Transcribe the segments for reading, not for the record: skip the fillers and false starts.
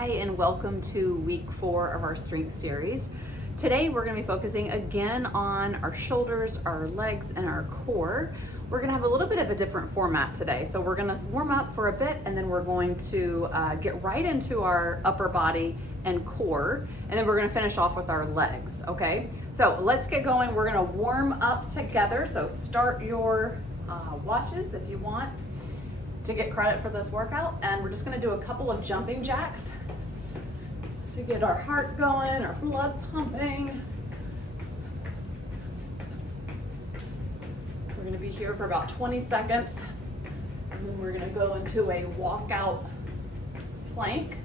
Hi, and welcome to week 4 of our strength series. Today we're going to be focusing again on our shoulders, our legs, and our core. We're going to have a little bit of a different format today. So we're going to warm up for a bit, and then we're going to get right into our upper body and core, and then we're going to finish off with our legs, okay? So let's get going. We're going to warm up together. So start your watches if you want to get credit for this workout, and we're just going to do a couple of jumping jacks to get our heart going, our blood pumping. We're going to be here for about 20 seconds, and then we're going to go into a walkout plank.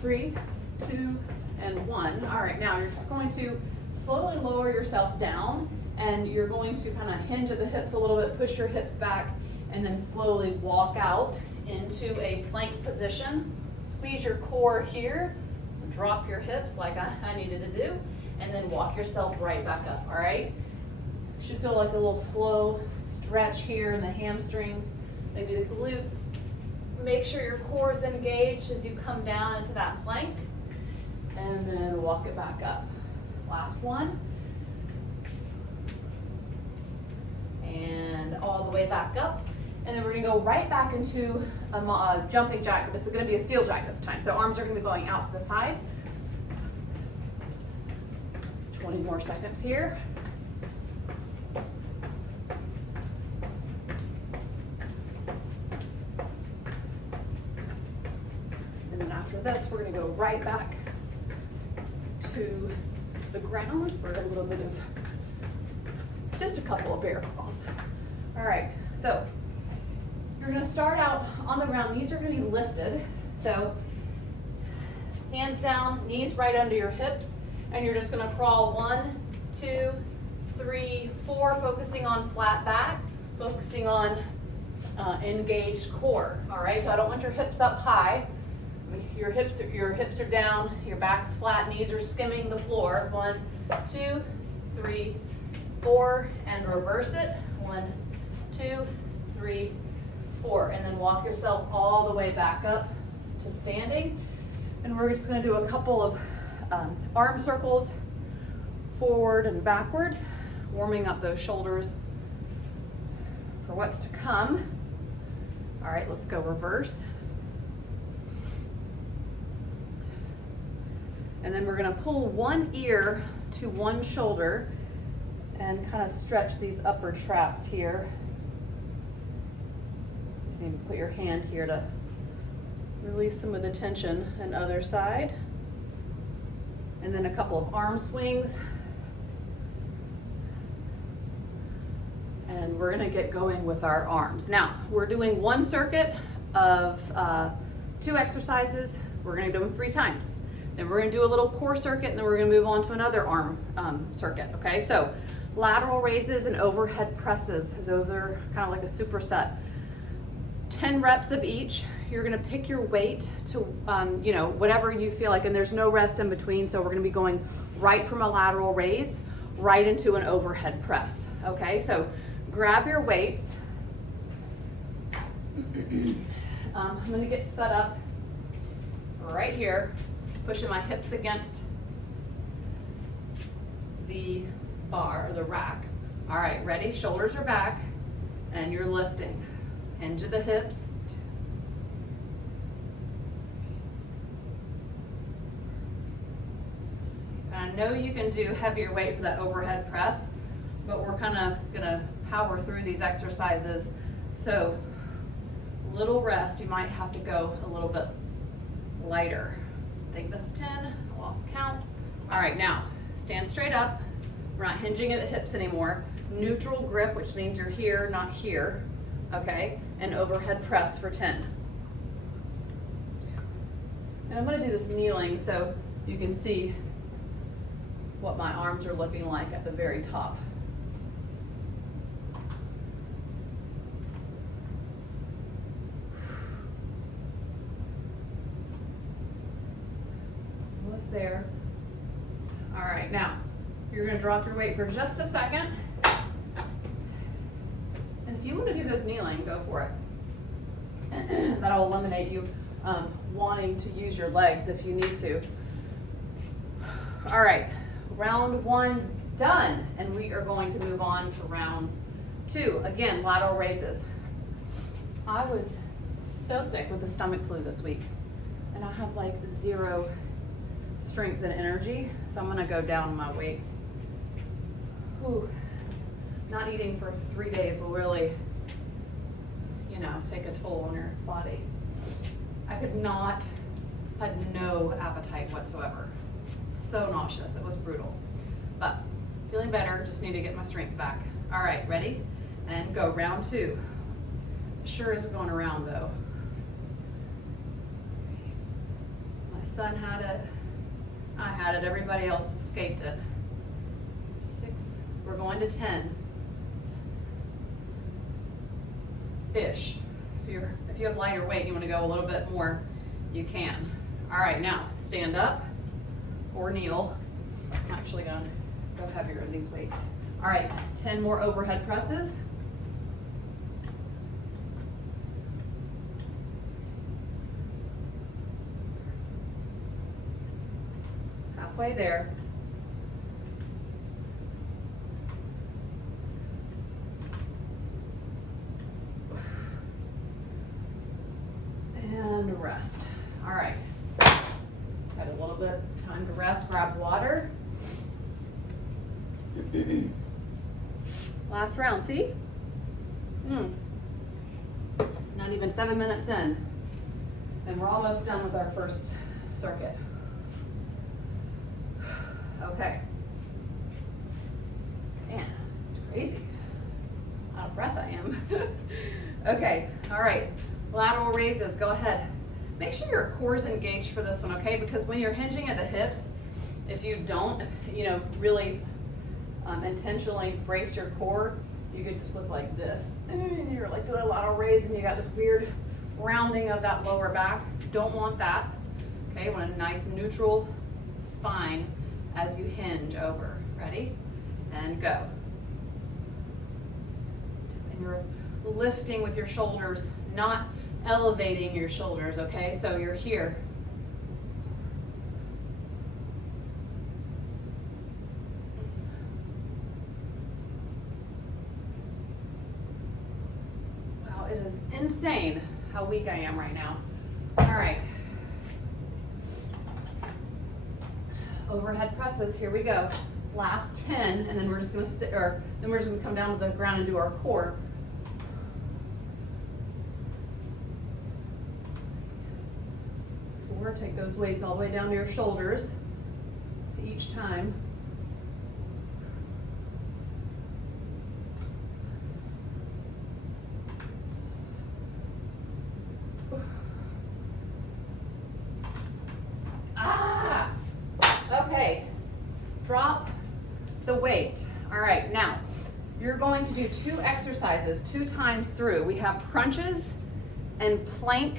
3, 2, and 1. All right, now you're just going to slowly lower yourself down, and you're going to kind of hinge at the hips a little bit, push your hips back, and then slowly walk out into a plank position. Squeeze your core here, drop your hips like I needed to do, and then walk yourself right back up, all right? Should feel like a little slow stretch here in the hamstrings, maybe the glutes. Make sure your core is engaged as you come down into that plank, and then walk it back up. Last one. And all the way back up, and then we're going to go right back into a jumping jack. This is going to be a seal jack this time, so arms are going to be going out to the side. 20 more seconds here. And then after this, we're going to go right back to the ground for a little bit of just a couple of bear crawls. All right, so you're gonna start out on the ground. Knees are gonna be lifted. So hands down, knees right under your hips, and you're just gonna crawl 1, 2, 3, 4, focusing on flat back, focusing on engaged core. All right, so I don't want your hips up high. Your hips are down, your back's flat, knees are skimming the floor. 1, 2, 3, 4, and reverse it. 1, 2, 3, 4, and then walk yourself all the way back up to standing. And we're just going to do a couple of arm circles forward and backwards, warming up those shoulders for what's to come. All right, let's go reverse. And then we're going to pull one ear to one shoulder and kind of stretch these upper traps here. Just need to put your hand here to release some of the tension, and other side. And then a couple of arm swings. And we're gonna get going with our arms. Now, we're doing one circuit of 2 exercises. We're gonna do them 3 times. Then we're gonna do a little core circuit, and then we're gonna move on to another arm circuit, okay? So lateral raises and overhead presses. Those are kind of like a superset. 10 reps of each. You're gonna pick your weight to, whatever you feel like, and there's no rest in between, so we're gonna be going right from a lateral raise right into an overhead press, okay? So grab your weights. I'm gonna get set up right here, pushing my hips against the bar or the rack. All right, ready? Shoulders are back, and you're lifting. Hinge at the hips. I know you can do heavier weight for that overhead press, but we're kind of gonna power through these exercises. So little rest, you might have to go a little bit lighter. I think that's 10, I lost count. All right, now stand straight up. We're not hinging at the hips anymore. Neutral grip, which means you're here, not here, okay? And overhead press for 10. And I'm gonna do this kneeling so you can see what my arms are looking like at the very top. Almost there. All right, now you're going to drop your weight for just a second. And if you want to do this kneeling, go for it. that'll eliminate you wanting to use your legs if you need to. All right, round one's done, and we are going to move on to round two. Again, lateral raises. I was so sick with the stomach flu this week, and I have like zero strength and energy, so I'm gonna go down my weights. Whew. Not eating for 3 days will really, you know, take a toll on your body. I had no appetite whatsoever. So nauseous, it was brutal. But feeling better, just need to get my strength back. All right, ready? And go, round two. Sure is going around though. My son had it, I had it, everybody else escaped it. 6, we're going to 10. Ish. If you have lighter weight, you want to go a little bit more, you can. All right, now stand up or kneel. I'm actually gonna go heavier in these weights. All right, 10 more overhead presses. Halfway there. And rest. All right. Got a little bit time to rest, grab water. Last round, see? Not even 7 minutes in. And we're almost done with our first circuit. Okay. Man, it's crazy. Out of breath I am. Okay, all right. Lateral raises, go ahead. Make sure your core is engaged for this one, okay? Because when you're hinging at the hips, if you don't, you know, really intentionally brace your core, you could just look like this. And you're like doing a lateral raise and you got this weird rounding of that lower back. Don't want that, okay? Want a nice neutral spine as you hinge over. Ready? And go. And you're lifting with your shoulders, not elevating your shoulders, okay? So you're here. Wow, it is insane how weak I am right now. All right. Overhead presses, here we go. Last 10, and then we're just gonna come down to the ground and do our core. 4, take those weights all the way down to your shoulders each time. Okay, drop the weight. All right, now you're going to do 2 exercises 2 times through. We have crunches and plank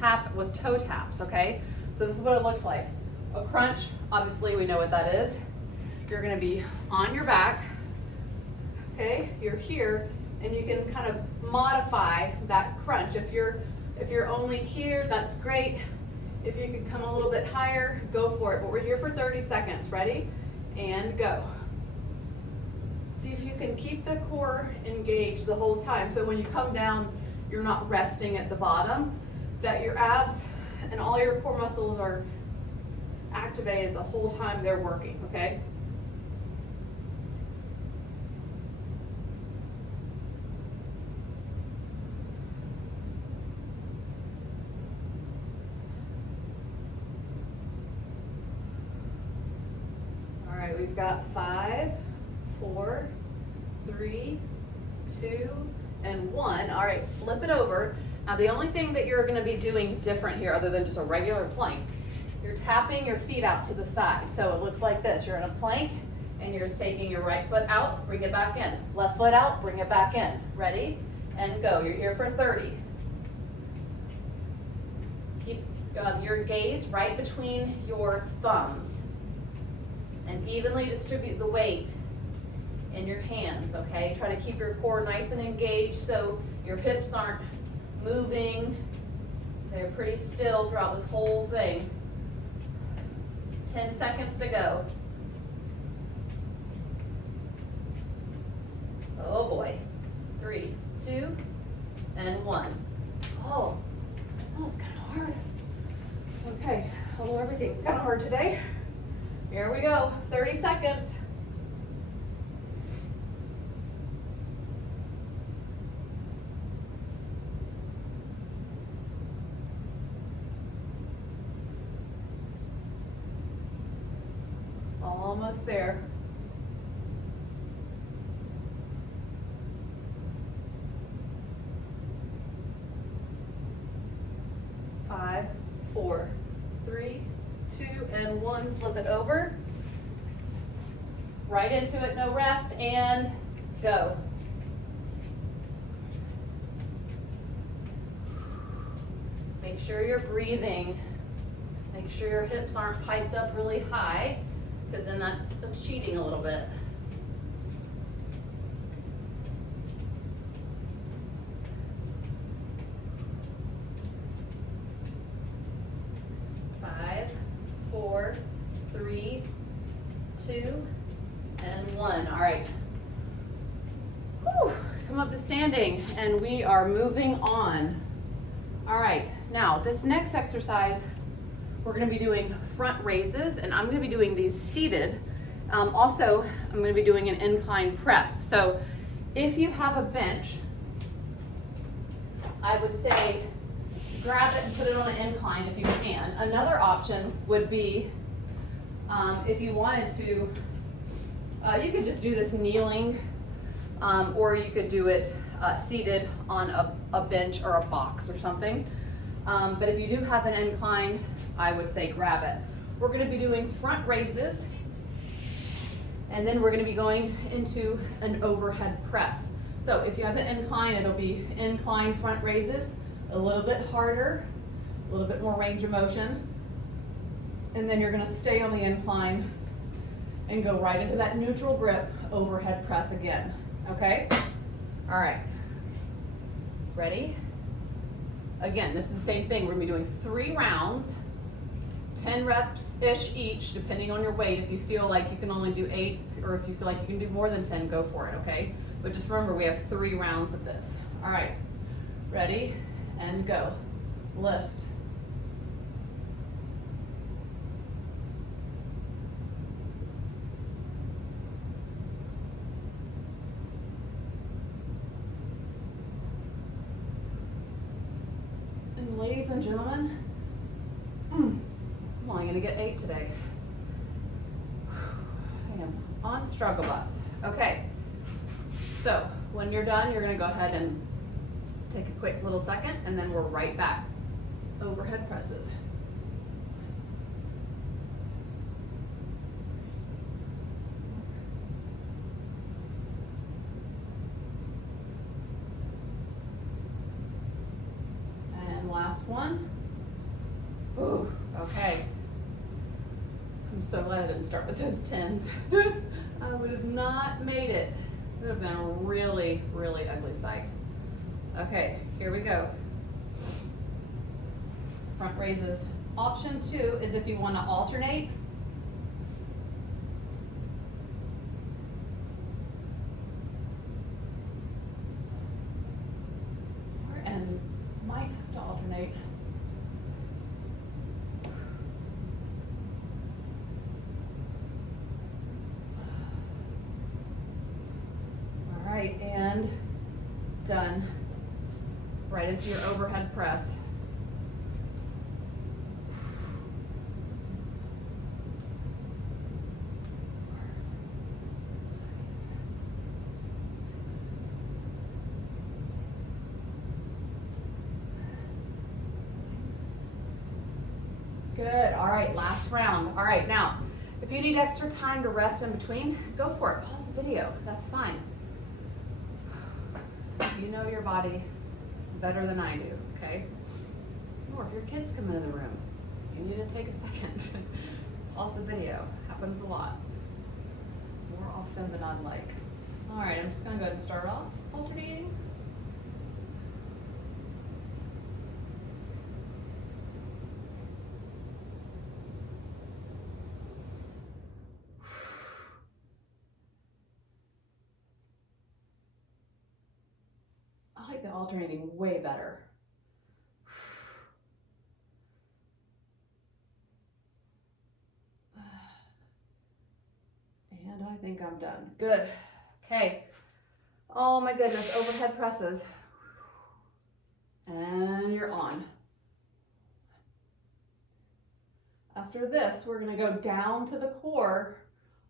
tap with toe taps, okay? So this is what it looks like. A crunch, obviously we know what that is. You're gonna be on your back, okay? You're here, and you can kind of modify that crunch. If you're only here, that's great. If you can come a little bit higher, go for it. But we're here for 30 seconds. Ready? And go. See if you can keep the core engaged the whole time. So when you come down, you're not resting at the bottom, that your abs and all your core muscles are activated the whole time they're working, okay? All right, we've got 5, 4, 3, 2, and 1. All right, flip it over. Now the only thing that you're gonna be doing different here, other than just a regular plank, you're tapping your feet out to the side. So it looks like this. You're in a plank, and you're just taking your right foot out, bring it back in. Left foot out, bring it back in. Ready? And go. You're here for 30. Keep your gaze right between your thumbs, and evenly distribute the weight in your hands, okay? Try to keep your core nice and engaged so your hips aren't moving They're pretty still throughout this whole thing. 10 seconds to go. Oh boy. 3, 2, and 1. Oh, that was kind of hard. Okay, although everything's kind of hard today. Here we go, 30 seconds. Almost there. 5, 4, 3, 2, and 1. Flip it over. Right into it, no rest, and go. Make sure you're breathing. Make sure your hips aren't piped up really high, because then that's cheating a little bit. Five, 4, 3, 2, and 1. All right. Whew. Come up to standing, and we are moving on. All right, now this next exercise, we're going to be doing front raises, and I'm going to be doing these seated. Also, I'm going to be doing an incline press. So if you have a bench, I would say grab it and put it on an incline if you can. Another option would be, if you wanted to, you could just do this kneeling, or you could do it seated on a bench or a box or something. But if you do have an incline, I would say grab it. We're going to be doing front raises, and then we're going to be going into an overhead press. So if you have the incline, it'll be incline front raises, a little bit harder, a little bit more range of motion, and then you're going to stay on the incline and go right into that neutral grip overhead press again. Okay? All right. Ready? Again, this is the same thing. We're going to be doing 3 rounds, 10 reps-ish each, depending on your weight. If you feel like you can only do 8, or if you feel like you can do more than 10, go for it, okay? But just remember, we have 3 rounds of this. All right, ready, and go. Lift. And ladies and gentlemen, I'm only going to get 8 today. I am on the struggle bus. Okay, so when you're done, you're going to go ahead and take a quick little second, and then we're right back. Overhead presses. And last one. Ooh, okay. I'm so glad I didn't start with those 10s. I would have not made it. It would have been a really, really ugly sight. Okay, here we go. Front raises. Option 2 is if you want to alternate. And might have to alternate. All right, and done. Right into your overhead press. Good, all right, last round. All right, now, if you need extra time to rest in between, go for it. Pause the video, that's fine. You know your body better than I do, okay? Or if your kids come into the room, you need to take a second. Pause the video, happens a lot. More often than I'd like. All right, I'm just gonna go ahead and start off alternating. I like the alternating way better. And I think I'm done. Good. Okay. Oh my goodness, overhead presses. And you're on. After this, we're gonna go down to the core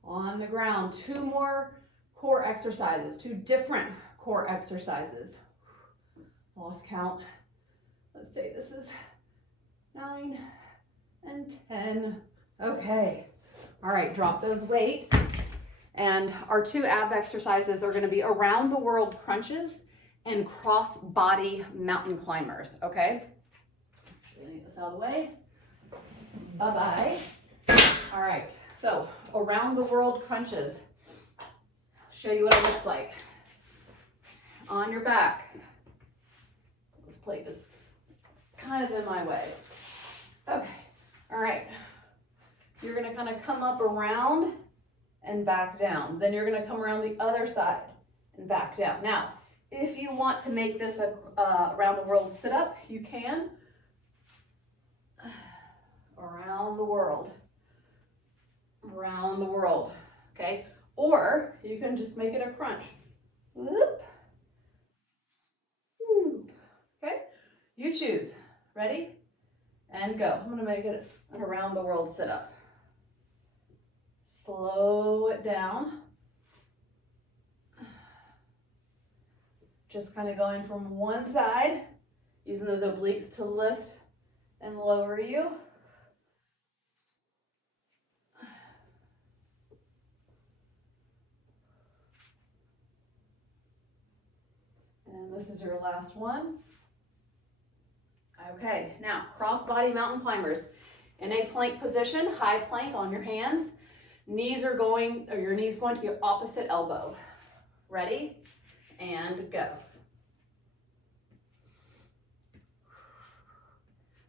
on the ground. 2 more core exercises, 2 different core exercises. Lost count. Let's say this is 9 and 10. Okay. All right, drop those weights. And our 2 ab exercises are gonna be around the world crunches and cross body mountain climbers, okay? Get this out of the way. Bye-bye. All right, so around the world crunches. I'll show you what it looks like. On your back. This plate is kind of in my way. Okay, all right. You're gonna kind of come up around and back down. Then you're gonna come around the other side and back down. Now, if you want to make this a around the world sit up, you can. Around the world, okay? Or you can just make it a crunch. Whoop, whoop, okay? You choose. Ready? And go. I'm gonna make it an around the world sit up. Slow it down. Just kind of going from one side, using those obliques to lift and lower you. And this is your last one. Okay, now cross-body mountain climbers. In a plank position, high plank on your hands. Knees are going, or your knees going to your opposite elbow. Ready? And go.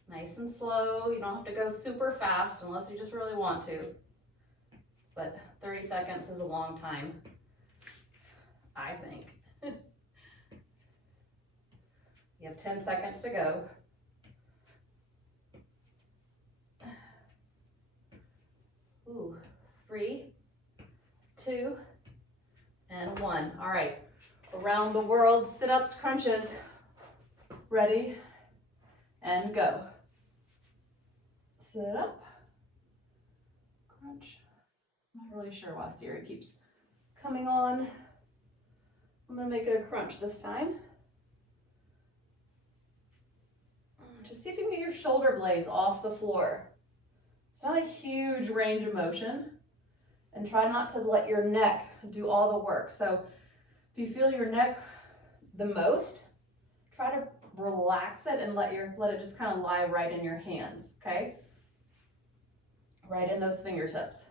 Nice and slow. You don't have to go super fast unless you just really want to. But 30 seconds is a long time, I think. You have 10 seconds to go. Ooh, 3, 2, and 1. All right, around the world, sit-ups, crunches. Ready, and go. Sit up, crunch. I'm not really sure why Siri keeps coming on. I'm gonna make it a crunch this time. Just see if you can get your shoulder blades off the floor. It's not a huge range of motion, and try not to let your neck do all the work. So if you feel your neck the most, try to relax it and let it just kind of lie right in your hands, okay? Right in those fingertips.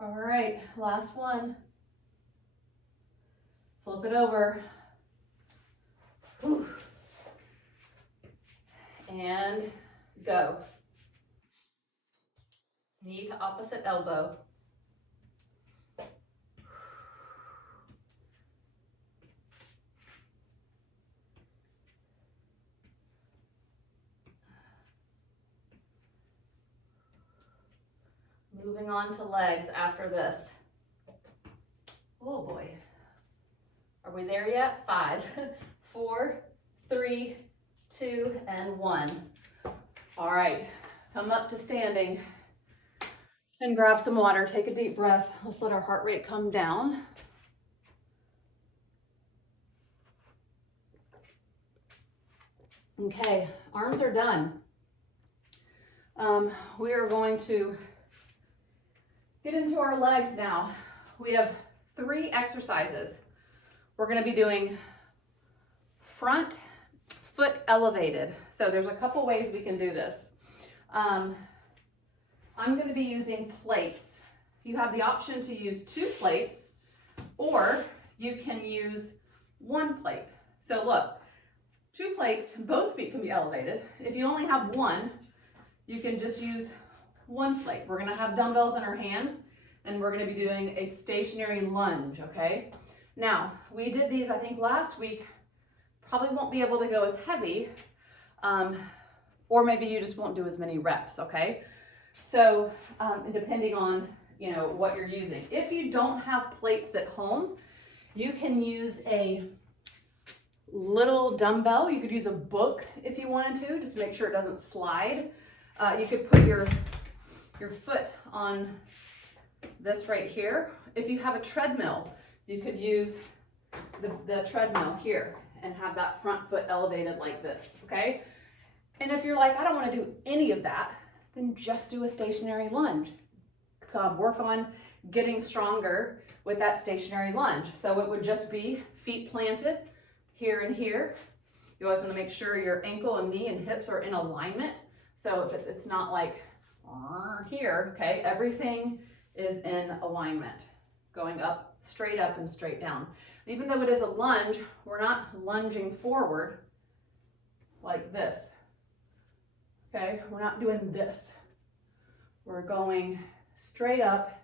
All right, last one. Flip it over. Whew. And go. Knee to opposite elbow. Moving on to legs after this. Oh boy. Are we there yet? 5, 4, 3, 2, and 1. All right, come up to standing and grab some water. Take a deep breath. Let's let our heart rate come down. Okay, arms are done. We are going to get into our legs now. We have 3 exercises. We're going to be doing front foot elevated. So there's a couple ways we can do this. I'm going to be using plates. You have the option to use 2 plates, or you can use 1 plate. So look, 2 plates, both feet can be elevated. If you only have 1, you can just use 1 plate. We're going to have dumbbells in our hands. and we're gonna be doing a stationary lunge, okay? Now, we did these, I think, last week. Probably won't be able to go as heavy, or maybe you just won't do as many reps, okay? So, depending on, you know, what you're using. If you don't have plates at home, you can use a little dumbbell. You could use a book if you wanted to, just to make sure it doesn't slide. You could put your foot on this right here. If you have a treadmill, you could use the treadmill here and have that front foot elevated like this, okay? And if you're like, I don't want to do any of that, then just do a stationary lunge. Work on getting stronger with that stationary lunge. So it would just be feet planted here and here. You always want to make sure your ankle and knee and hips are in alignment. So if it's not like here, okay, everything is in alignment, going up, and straight down. Even though it is a lunge, we're not lunging forward like this, okay? We're not doing this. We're going straight up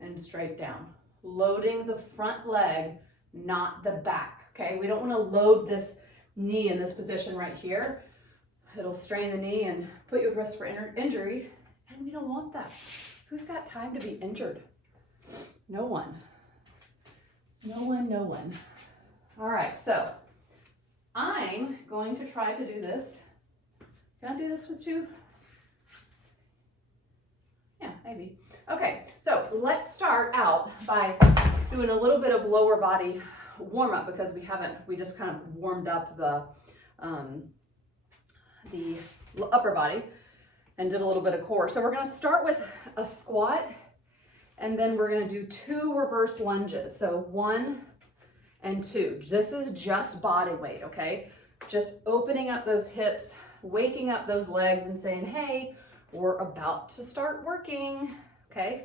and straight down, loading the front leg, not the back, okay? We don't want to load this knee in this position right here. It'll strain the knee and put you at risk for injury, and we don't want that. Who's got time to be injured? No one. No one, no one. All right, so I'm going to try to do this. Can I do this with two? Yeah, maybe. Okay, so let's start out by doing a little bit of lower body warm up because we just kind of warmed up the upper body and did a little bit of core. So we're gonna start with a squat, and then we're gonna do 2 reverse lunges. So 1 and 2. This is just body weight, okay? Just opening up those hips, waking up those legs and saying, hey, we're about to start working, okay?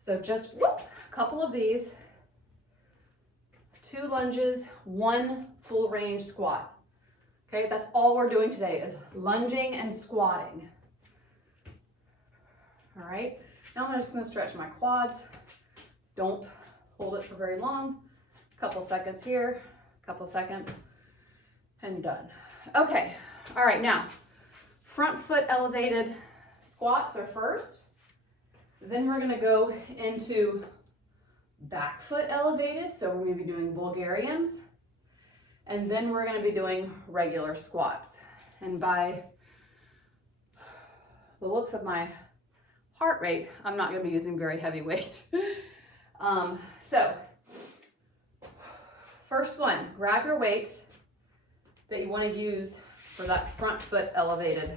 So just a couple of these, 2 lunges, 1 full range squat. Okay, that's all we're doing today is lunging and squatting. All right. Now I'm just going to stretch my quads. Don't hold it for very long. A couple seconds here, a couple seconds, and done. Okay. All right. Now, front foot elevated squats are first. Then we're going to go into back foot elevated. So we're going to be doing Bulgarians. And then we're going to be doing regular squats. And by the looks of my heart rate, I'm not going to be using very heavy weight. So first one, grab your weight that you want to use for that front foot elevated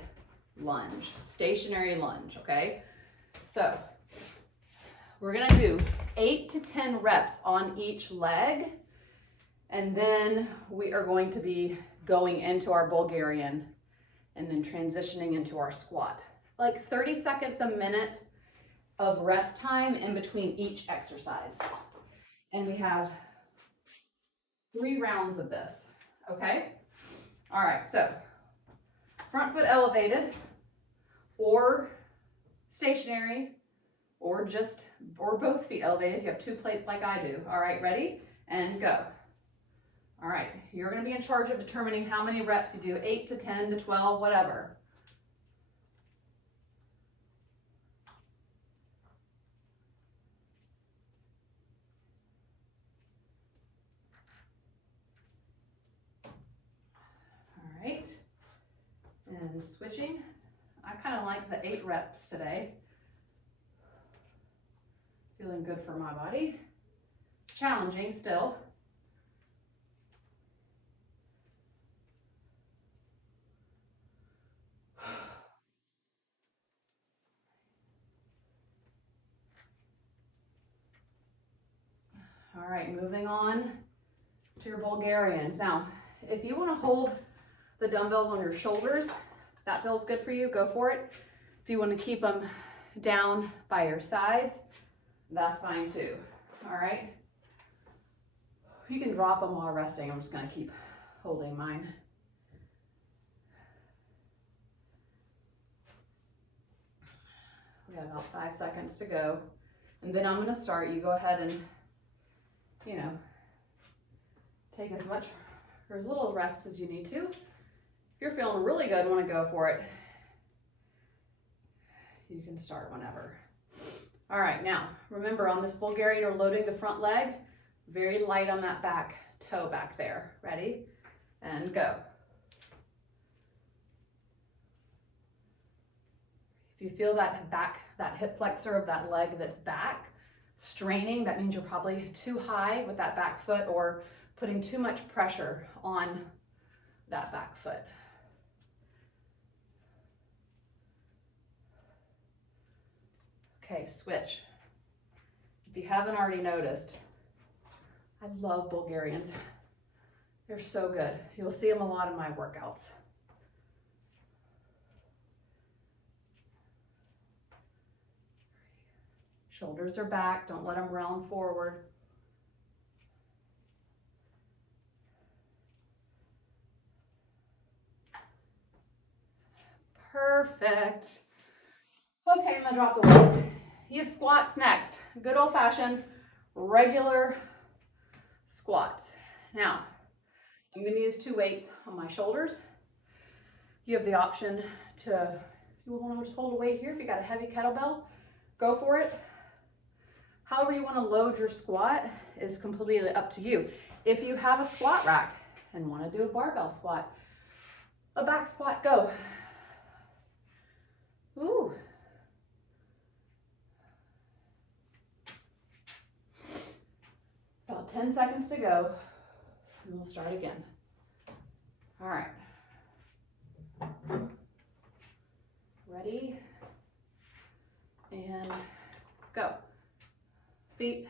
lunge, stationary lunge, okay? So we're going to do 8 to 10 reps on each leg. And then we are going to be going into our Bulgarian and then transitioning into our squat. Like 30 seconds a minute of rest time in between each exercise. And we have 3 rounds of this, okay? All right, so front foot elevated or stationary or both feet elevated. You have 2 plates like I do. All right, ready? And go. All right, you're going to be in charge of determining how many reps you do, 8 to 10 to 12, whatever. All right, and switching. I kind of like the 8 reps today. Feeling good for my body. Challenging still. All right, moving on to your Bulgarians. Now, if you want to hold the dumbbells on your shoulders, that feels good for you, go for it. If you want to keep them down by your sides, that's fine too. All right. You can drop them while resting. I'm just going to keep holding mine. We got about 5 seconds to go. And then I'm gonna start, you go ahead and, you know, take as much or as little rest as you need to. If you're feeling really good, wanna go for it, you can start whenever. All right, now, remember on this Bulgarian, we're loading the front leg, very light on that back toe back there. Ready? And go. If you feel that back, that hip flexor of that leg that's back straining, that means you're probably too high with that back foot or putting too much pressure on that back foot. Okay, switch. If you haven't already noticed, I love Bulgarians. They're so good. You'll see them a lot in my workouts. Shoulders are back, don't let them round forward. Perfect. Okay, I'm gonna drop the weight. You have squats next. Good old fashioned, regular squats. Now, I'm gonna use 2 weights on my shoulders. You have the option to, if you wanna just hold a weight here, if you got a heavy kettlebell, go for it. However you wanna load your squat is completely up to you. If you have a squat rack and wanna do a barbell squat, a back squat, go. Ooh. About 10 seconds to go, and we'll start again. All right. Ready? And go. Feet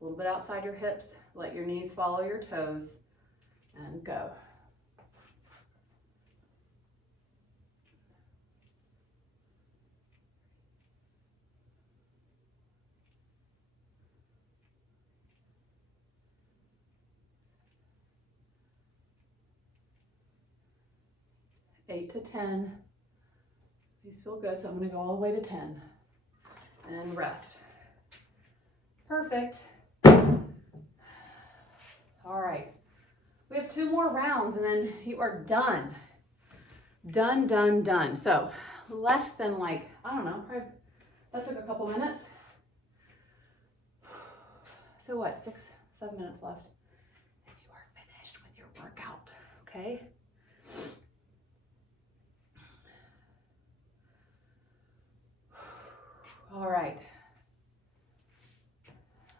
a little bit outside your hips. Let your knees follow your toes, and go. Eight to 10. These feel good, so I'm gonna go all the way to 10. And rest. Perfect. All right. We have 2 more rounds and then you are done. Done, done, done. So less than like, I don't know, probably, that took a couple minutes. So what, 6, 7 minutes left. And you are finished with your workout, okay? All right.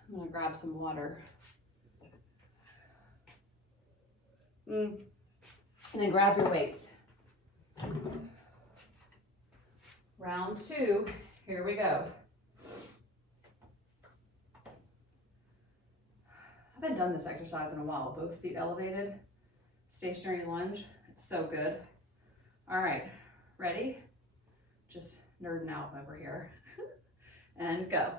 I'm gonna grab some water. And then grab your weights. Round 2, here we go. I haven't done this exercise in a while. Both feet elevated, stationary lunge. It's so good. All right, ready? Just nerding out over here. And go.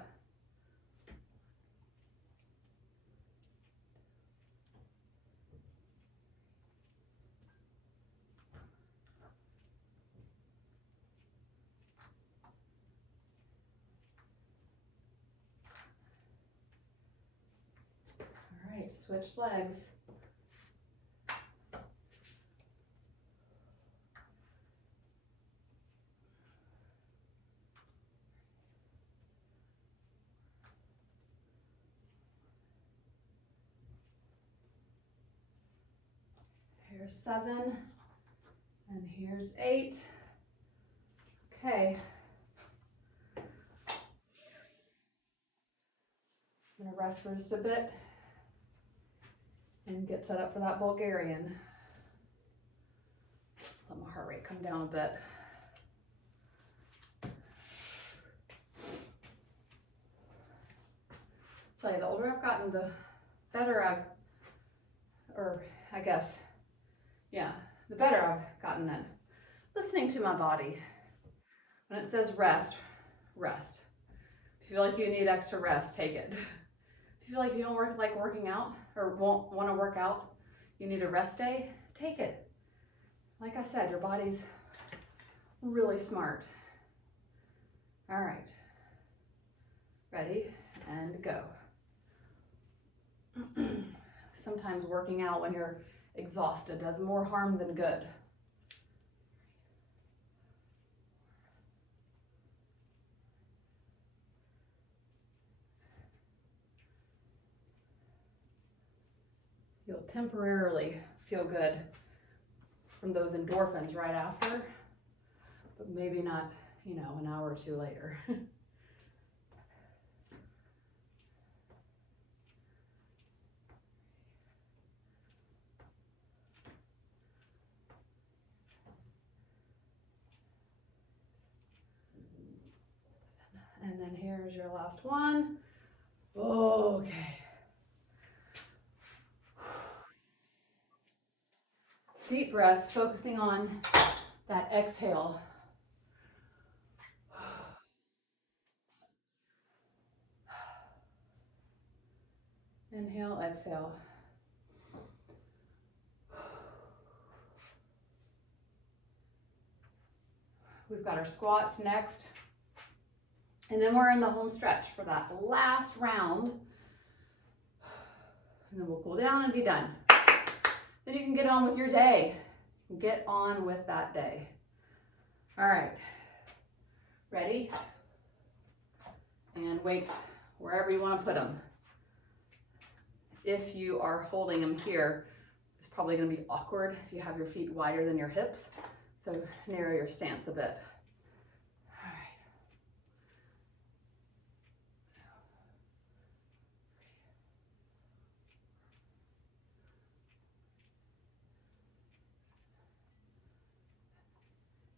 All right, switch legs. Here's 7, and here's 8. Okay. I'm gonna rest for just a bit and get set up for that Bulgarian. Let my heart rate come down a bit. Tell you, the older I've gotten, the better the better I've gotten at listening to my body. When it says rest, rest. If you feel like you need extra rest, take it. If you feel like you don't like working out or won't want to work out, you need a rest day, take it. Like I said, your body's really smart. All right. Ready, and go. Sometimes working out when you're exhausted does more harm than good. You'll temporarily feel good from those endorphins right after, but maybe not, an hour or two later. And then here's your last one. Okay. Deep breaths, focusing on that exhale. Inhale, exhale. We've got our squats next. And then we're in the home stretch for that last round. And then we'll cool down and be done. Then you can get on with your day. Get on with that day. All right. Ready? And weights wherever you want to put them. If you are holding them here, it's probably going to be awkward if you have your feet wider than your hips. So narrow your stance a bit. All right.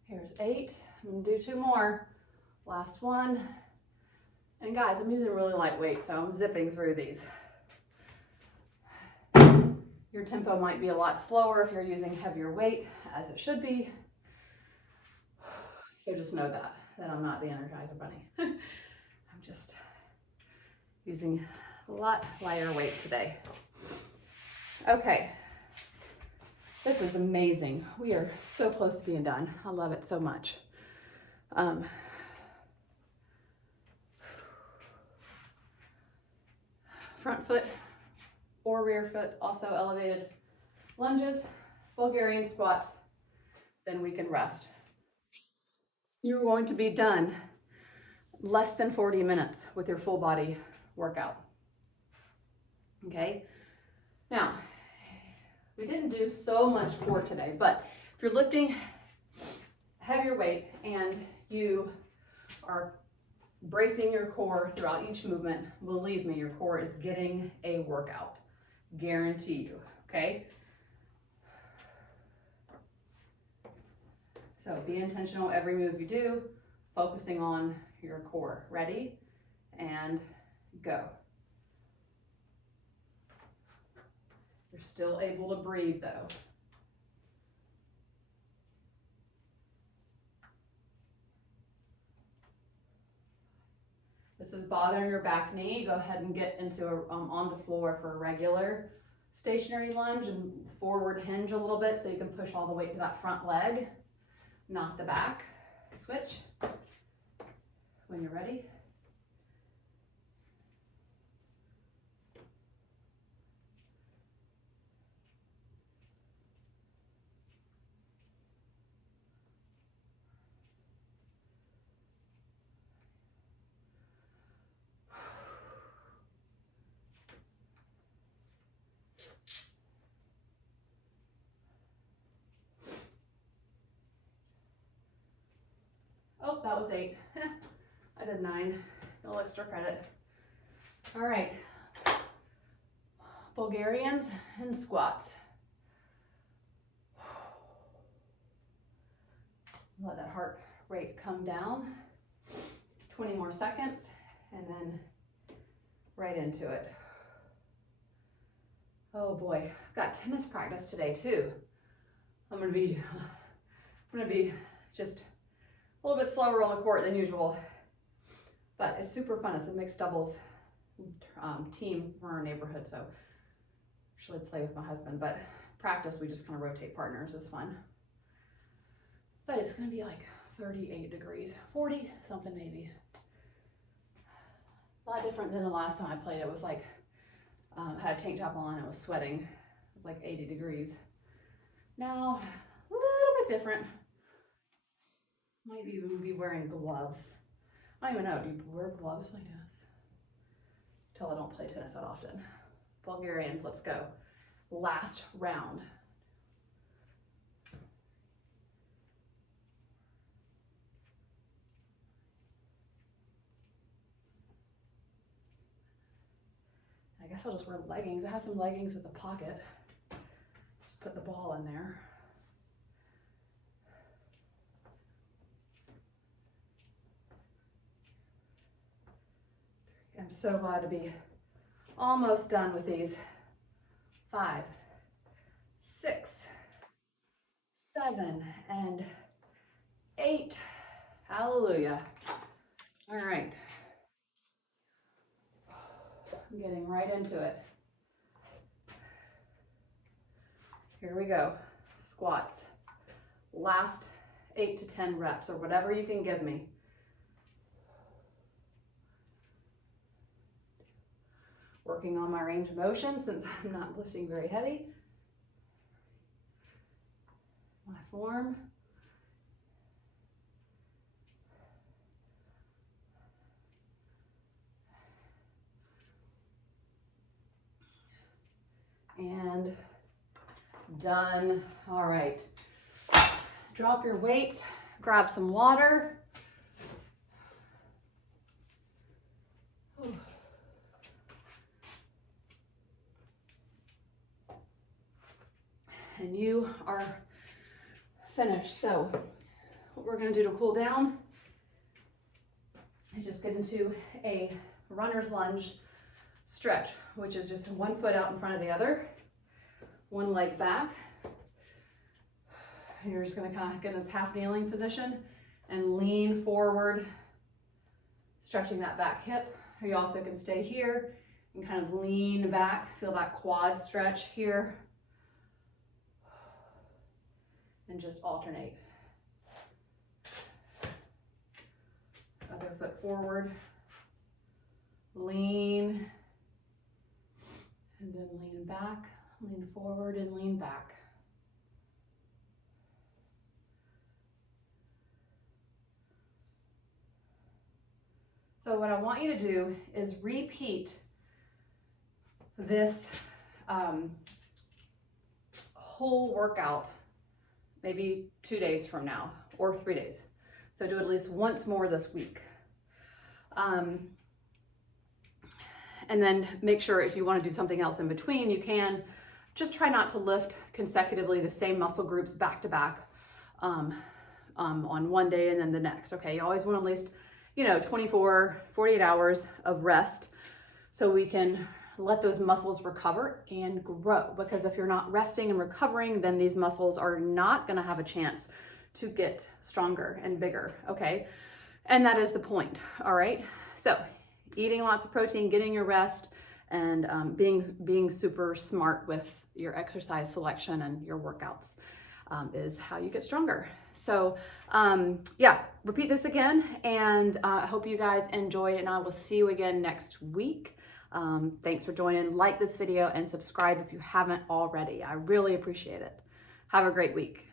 Here's 8. I'm going to do 2 more. Last one. And guys, I'm using really light weight, so I'm zipping through these. Your tempo might be a lot slower if you're using heavier weight, as it should be. So just know that I'm not the Energizer Bunny. I'm just using a lot lighter weight today. Okay, this is amazing. We are so close to being done. I love it so much. Front foot or rear foot, also elevated lunges, Bulgarian squats, then we can rest. You're going to be done less than 40 minutes with your full body workout. Okay, now we didn't do so much core today, but if you're lifting heavier weight and you are bracing your core throughout each movement, believe me, your core is getting a workout. Guarantee you, okay? So be intentional every move you do, focusing on your core. Ready? And go. You're still able to breathe though. This is bothering your back knee, go ahead and get into on the floor for a regular stationary lunge and forward hinge a little bit so you can push all the weight to that front leg, not the back. Switch when you're ready. Oh, that was 8. I did 9. No extra credit. All right. Bulgarians and squats. Let that heart rate come down. 20 more seconds and then right into it. Oh boy, I've got tennis practice today too. I'm gonna be just a little bit slower on the court than usual, but it's super fun. It's a mixed doubles team from our neighborhood, so actually play with my husband, but practice we just kind of rotate partners. It's fun, but it's gonna be like 38 degrees, 40 something maybe. a lot different than the last time I played. It was like, had a tank top on, it was sweating. It was like 80 degrees. Now, a little bit different. Might even be wearing gloves. I don't even know, do you wear gloves playing tennis? Until I don't play tennis that often. Bulgarians, let's go. Last round. I guess I'll just wear leggings. It has some leggings with a pocket. Just put the ball in there. I'm so glad to be almost done with these. 5, 6, 7, and 8. Hallelujah. All right. I'm getting right into it. Here we go. Squats. Last 8 to 10 reps, or whatever you can give me. Working on my range of motion since I'm not lifting very heavy. My form. And done. All right. Drop your weights, grab some water. And you are finished. So what we're gonna do to cool down is just get into a runner's lunge stretch, which is just one foot out in front of the other, one leg back. And you're just gonna kind of get in this half kneeling position and lean forward, stretching that back hip. Or you also can stay here and kind of lean back, feel that quad stretch here. And just alternate. Other foot forward, lean, and then lean back, lean forward and lean back. So what I want you to do is repeat this whole workout maybe 2 days from now or 3 days. So do it at least once more this week. And then make sure if you want to do something else in between, you can. Just try not to lift consecutively the same muscle groups back to back on one day and then the next. Okay, you always want at least, 24, 48 hours of rest so we can let those muscles recover and grow, because if you're not resting and recovering, then these muscles are not going to have a chance to get stronger and bigger. Okay, and that is the point. All right, so eating lots of protein, getting your rest, and being super smart with your exercise selection and your workouts is how you get stronger. So yeah, repeat this again, and I hope you guys enjoyed it, and I will see you again next week. Thanks for joining. Like this video and subscribe if you haven't already. I really appreciate it. Have a great week.